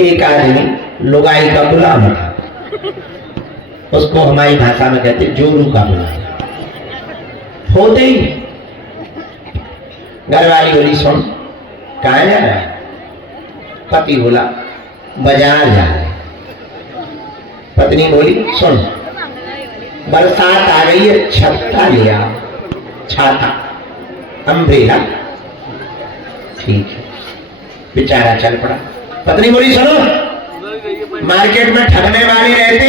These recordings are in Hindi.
एक आदमी लुगाई का गुलाम था, उसको हमारी भाषा में कहते जोरू का गुलाम। होते ही घरवाली बोली सुन कहाँ जा रहा है? पति बोला बाजार जा रहे। पत्नी बोली सुन बरसात आ गई है, छत्ता ले आओ, छाता अम्ब्रेला। ठीक है, बेचारा चल पड़ा। पत्नी बोली सुनो मार्केट में ठगने वाले रहते,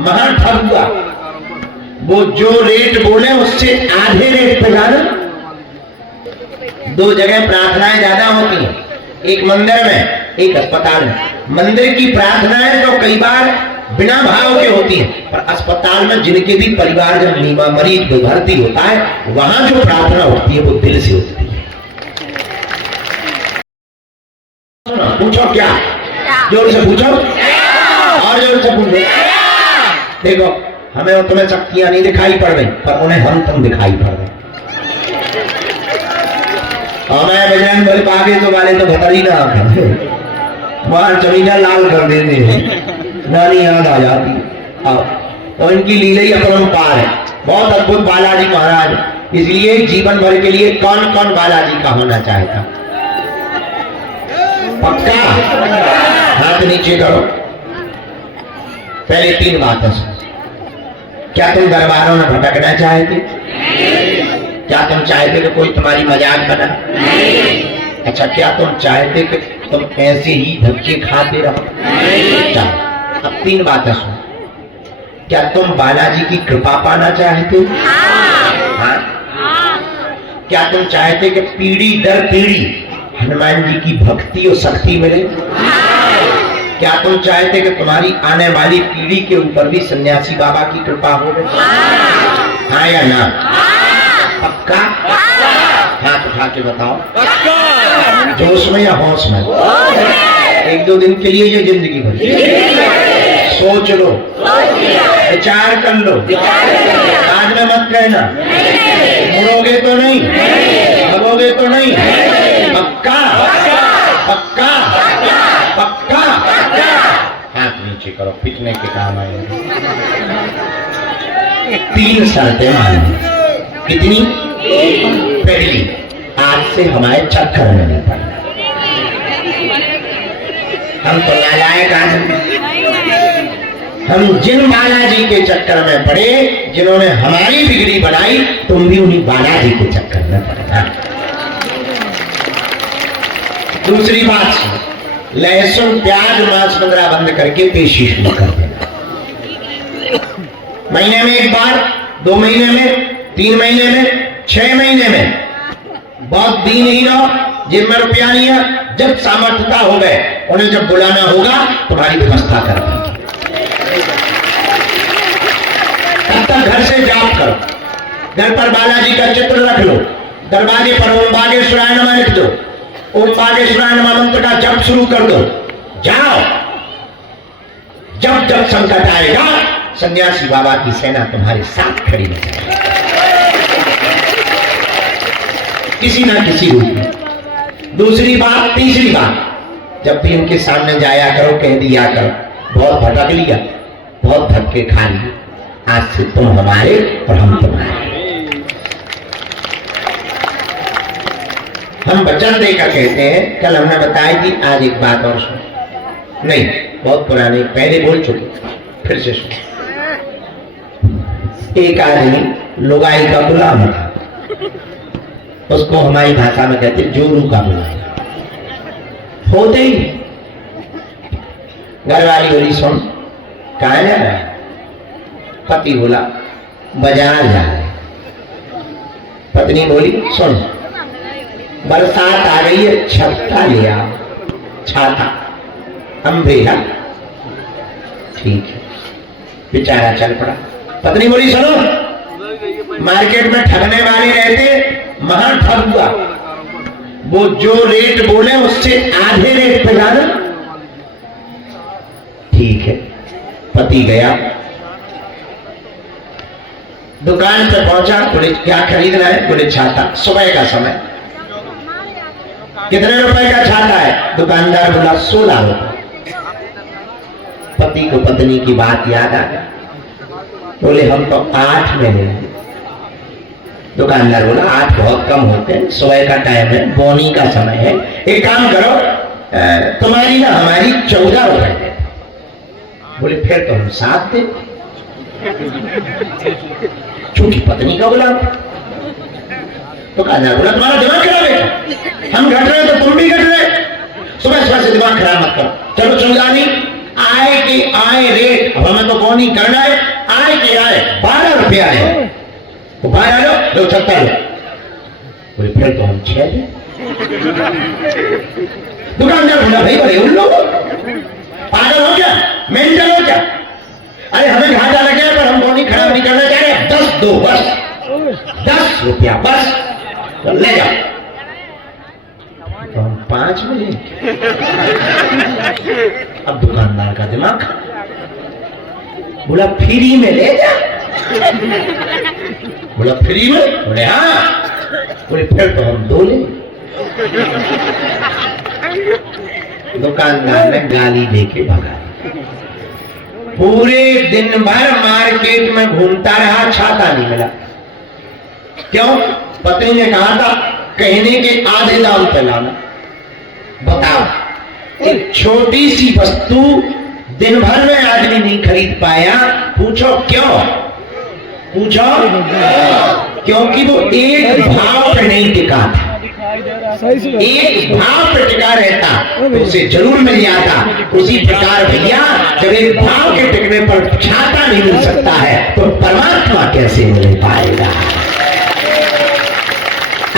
महा ठग हुआ, वो जो रेट बोले उससे आधे रेट पे जाना। दो जगह प्रार्थनाएं ज्यादा होती हैं, एक मंदिर में एक अस्पताल में। मंदिर की प्रार्थनाएं तो कई बार बिना भाव के होती है, पर अस्पताल में जिनके भी परिवारजन मरीज भर्ती होता है वहां जो प्रार्थना होती है वो दिल से होती है। पूछो क्या? जोर से पूछो और जोर से पूछो। देखो हमें और तुम्हें शक्तियां नहीं दिखाई पड़ रही, पर उन्हें हम तुम दिखाई पड़ रहे। हमें बजरंग बली आगे तो वाले तो भतरी ना वहां जमीना लाल कर देते हैं, नानी याद आ जाती है। और इनकी लीला ही अपरंपार है, बहुत अद्भुत बालाजी महाराज। इसलिए जीवन भर के लिए कौन कौन बालाजी का होना चाहता? पक्का हाथ नीचे करो। पहले तीन बातें सुनो। क्या तुम दरबारों में भटकना चाहते? क्या तुम चाहते कि कोई तुम्हारी मजाक बना? अच्छा, क्या तुम चाहते कि तुम ऐसे ही धक्के खाते रहो? अब तीन बातें सुनो। क्या तुम बालाजी की कृपा पाना चाहते? हाँ। क्या तुम चाहते कि पीढ़ी दर पीढ़ी हनुमान जी की भक्ति और शक्ति मिले? क्या तुम चाहते कि तुम्हारी आने वाली पीढ़ी के ऊपर भी सन्यासी बाबा की कृपा हो? हाँ या ना? पक्का? हाथ उठा के बताओ। जोश में या होश में? एक दो दिन के लिए ये जिंदगी भर सोच लो, विचार कर लो, आज में मत कहना। मुड़ोगे तो नहीं, भगोगे तो नहीं? पक्का? पक्का? पक्का? हाथ नीचे करो, पिटने के काम आएंगे। तीन शर्तें मानेंगे। कितनी? पहली, आज से हमारे चक्कर में नहीं पड़ना। हम तो नालायक आदमी, हम जिन बालाजी के चक्कर में पड़े जिन्होंने हमारी बिगड़ी बनाई, तुम भी उन्हीं बालाजी के चक्कर में पड़ना। दूसरी बात, लहसुन प्याज मांस वगैरह बंद करके पेशी शुरू कर देना। महीने में एक बार, 2 महीने में, 3 महीने में, 6 महीने में। बहुत दिन ही रहो, जेब में रुपया नहीं है, जब सामर्थ्यता हो गए उन्हें जब बुलाना होगा तुम्हारी व्यवस्था कर दी। तब तक घर से जाप करो, घर पर बालाजी का चित्र रख लो, दरवाजे पर ओम बागेश्वराय नमः लिख दो, ओम बागेश्वराय नमः मंत्र का जप शुरू कर दो। जाओ, जब जब संकट आएगा सन्यासी बाबा की सेना तुम्हारे साथ खड़ी हो जाएगी, किसी ना किसी रूप में। दूसरी बात, तीसरी बात, जब भी इनके सामने जाया करो कह दिया करो, बहुत भटक लिया, बहुत धक्के खा लिए, आज से तुम हमारे और हम तुम्हारे। हम वचन देकर कहते हैं, कल हमने बताया कि आज एक बात और सुनो। नहीं, बहुत पुरानी, पहले बोल चुके, फिर से सुनो। एक आदमी लुगाई का गुलाम था, उसको हमारी भाषा में कहते जोरू का गुलाम। होते ही घरवाली बोली सुन कहाँ जा रहा है? पति बोला बाजार जा रहे। पत्नी बोली सुन बरसात आ गई है, छत्ता ले आओ, छाता अम्ब्रेला। ठीक है, बेचारा चल पड़ा। पत्नी बोली सुनो मार्केट में ठगने वाले रहते, महा ठग हुआ, वो जो रेट बोले उससे आधे रेट पे जाना। ठीक है, पति गया, दुकान पे पहुंचा, बोले क्या खरीदना है? बोले छाता। सुबह का समय, कितने रुपए का छाता है? दुकानदार बोला 16 रुपए। पति को पत्नी की बात याद आ गई। बोले हम तो 8 में लेंगे। दुकानदार बोला 8 बहुत कम होते हैं, सुबह का टाइम है, बोनी का समय है, एक काम करो तुम्हारी ना हमारी 14 रुपए दे। बोले फिर तो हम 7 दे, चूंकि पत्नी का बोला। दुकानदार बोला तुम्हारा दिमाग खराब है, हम घट रहे तो तुम भी घट रहे, सुबह सुबह से दिमाग खराब मत करो, चलो 14 नहीं, आय के आय रेट, अब हमें तो बोनी करना है, आय के आय 12 रुपया है, तो 12 लो, 76 लो। बोले फिर तो हम 6 दे। दुकानदार बोला भाई बड़े उन लोग पागल हो क्या, मेंटल हो क्या, अरे हमें घाटा लगे पर हम बोनी खराब नहीं करना चाह रहे, 10 दो बस, 10 रुपया बस, तो ले जाओ। तो हम 5 में लेंगे। अब दुकानदार का दिमाग, बोला फ्री में ले जा। बोला फ्री में? बोले हाँ। बोले फिर तो हम 2 लेंगे। दुकानदार ने गाली देके भगा। पूरे दिन भर मार्केट में घूमता रहा, छाता नहीं मिला। क्यों? पत्नी ने कहा था कहने के आधे दाम पे लाना। बताओ, एक छोटी सी वस्तु दिन भर में आदमी नहीं खरीद पाया, पूछो क्यों? पूछो क्योंकि वो एक भाव पे नहीं टिका था। एक भाव पे टिका रहता तो उसे जरूर मिल जाता। उसी प्रकार भैया जब एक भाव के टिकने पर छाता नहीं मिल सकता है तो परमात्मा कैसे मिल पाएगा?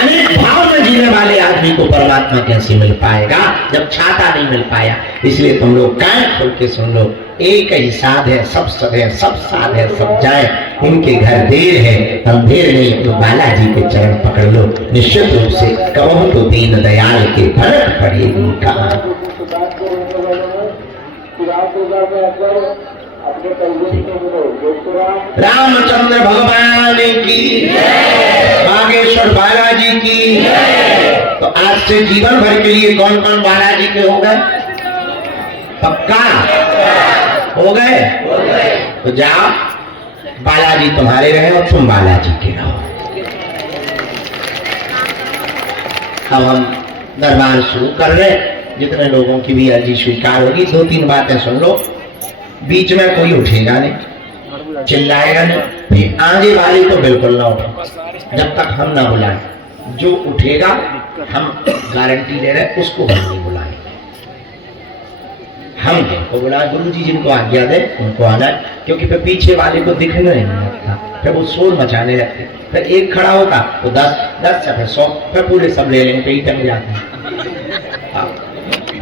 अनेक भाव में जीने वाले आदमी को परमात्मा कैसे मिल पाएगा जब छाता नहीं मिल पाया? इसलिए तुम लोग कान खोल के सुन लो, एक ही साध है, सब सद है, सब साध है, सब जाए, इनके घर देर है, अंधेर नहीं, तो बालाजी के चरण पकड़ लो। निश्चित रूप से कहूं तो दीन दयाल के फर्क पड़ेगी कहाँ। रामचंद्र भगवान की, बागेश्वर बालाजी की। तो आज से जीवन भर के लिए कौन कौन बालाजी के हो गए? पक्का हो गए? तो जाओ, बालाजी तुम्हारे रहे और तुम बालाजी के रहो। अब हम दरबार शुरू कर रहे, जितने लोगों की भी अर्जी स्वीकार होगी। 2-3 बातें सुन लो। बीच में कोई उठेगा नहीं, चिल्लाएगा नहीं, फिर आगे वाले तो बिल्कुल ना उठे जब तक हम ना बुलाएं। जो उठेगा हम गारंटी दे रहे उसको हम नहीं बुलाएंगे। हम जिनको बुलाए, गुरु जी जिनको आज्ञा दे उनको आना है, क्योंकि फिर पीछे वाले को दिखने नहीं लगता, फिर वो शोर मचाने लगते। फिर एक खड़ा होगा तो 10 से फिर 100, फिर पूरे सब ले लेंगे, ही टंग जाते हैं।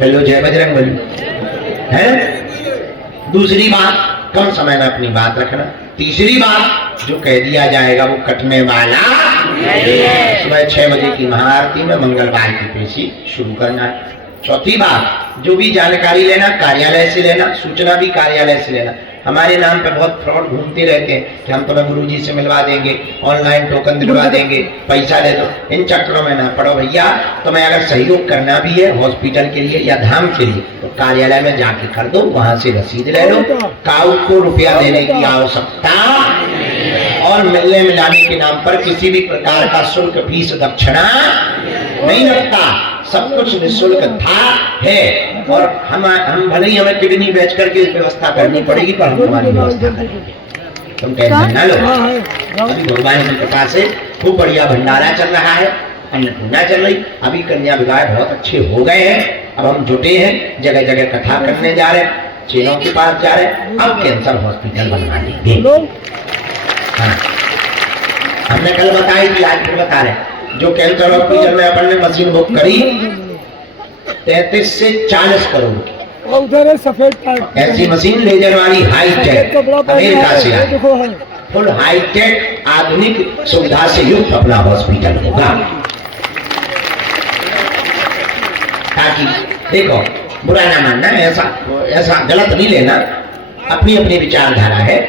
हेलो जय बजरंगबली है। दूसरी बात, कम समय में अपनी बात रखना। तीसरी बात, जो कह दिया जाएगा वो कटने वाला नहीं है। सुबह 6 बजे की महाआरती में मंगलवार की पेशी शुरू करना है। चौथी बात, जो भी जानकारी लेना कार्यालय से लेना, सूचना भी कार्यालय से लेना। हमारे नाम पे बहुत फ्रॉड घूमते रहते हैं कि हम तुम्हें गुरुजी से मिलवा देंगे, ऑनलाइन टोकन दिलवा देंगे, पैसा दे दो। इन चक्करों में ना पड़ो भैया। तुम्हें अगर सहयोग करना भी है हॉस्पिटल के लिए या धाम के लिए तो कार्यालय में जाके कर दो, वहां से रसीद ले लो। काउ को रुपया देने की आवश्यकता और मिलने मिलाने के नाम पर किसी भी प्रकार का शुल्क, फीस, दक्षिणा नहीं लगता। सब कुछ निःशुल्क था है। और हम भले ही हमें किडनी बेच करके व्यवस्था करनी पड़ेगी पर हम हमारी व्यवस्था करेंगे, तुम टेंशन ना लो। अभी भगवान की कृपा से खूब बढ़िया भंडारा चल रहा है, अन्नपूर्णा चल रही। अभी कन्या विवाह बहुत अच्छे हो गए हैं। अब हम जुटे हैं, जगह जगह कथा करने जा रहे हैं, चेलों के पास जा रहे हैं। अब कैंसर हॉस्पिटल बनवा लेंगे। हाँ, हमने कल बताई थी, आज फिर बता रहे। जो कैंसर हॉस्पिटल में अपन ने मशीन बुक करी 33 से 40 करोड़ की, उधर है सफेद टाइप ऐसी मशीन लेजर वाली हाईटेक अमेरिका से आई, फुल हाईटेक आधुनिक सुविधा से युक्त अपना हॉस्पिटल होगा। ताकि देखो, बुरा ना मानना, ऐसा गलत नहीं लेना, अपनी अपनी विचारधारा है।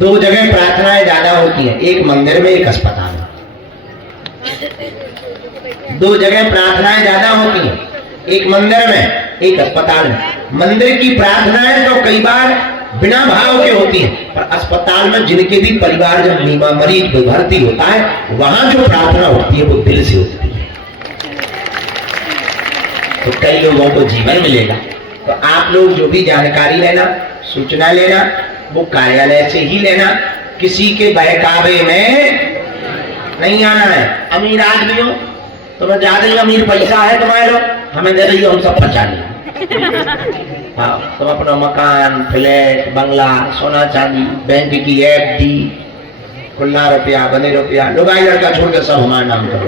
2 जगह प्रार्थनाएं ज्यादा होती है, एक मंदिर में, एक अस्पताल में। 2 जगह प्रार्थनाएं ज्यादा होती हैं, एक मंदिर में, एक अस्पताल में। मंदिर की प्रार्थनाएं तो कई बार बिना भाव के होती है, पर अस्पताल में जिनके भी परिवार जब मरीज भर्ती होता है, वहां जो प्रार्थना उठती है वो दिल से होती है, तो कई लोगों को जीवन मिलेगा। तो आप लोग जो भी जानकारी लेना, सूचना लेना, वो कार्यालय से ही लेना, किसी के बहकावे में नहीं आना है। अमीर आदमी हो, तुम्हें ज्यादा ही अमीर पैसा है तुम्हारे, हमें दे रही हो, हम सब बचा लें। हाँ, तुम अपना मकान, फ्लैट, बंगला, सोना चांदी, बैंक की FD, खुला रुपया, बने रुपया, लुगाई लड़का छोड़ के सब हमारा नाम कर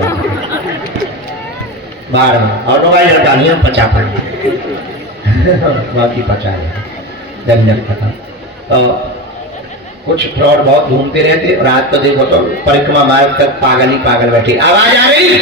बाहर में, और लुगाई लड़का नहीं हम 50 पढ़ बाकी 50 दंडक खत्म। तो कुछ फ्रॉड बहुत घूमते रहते, और आज तो देखो तो परिक्रमा मार्ग तक पागल ही पागल बैठे। आवाज आ रही?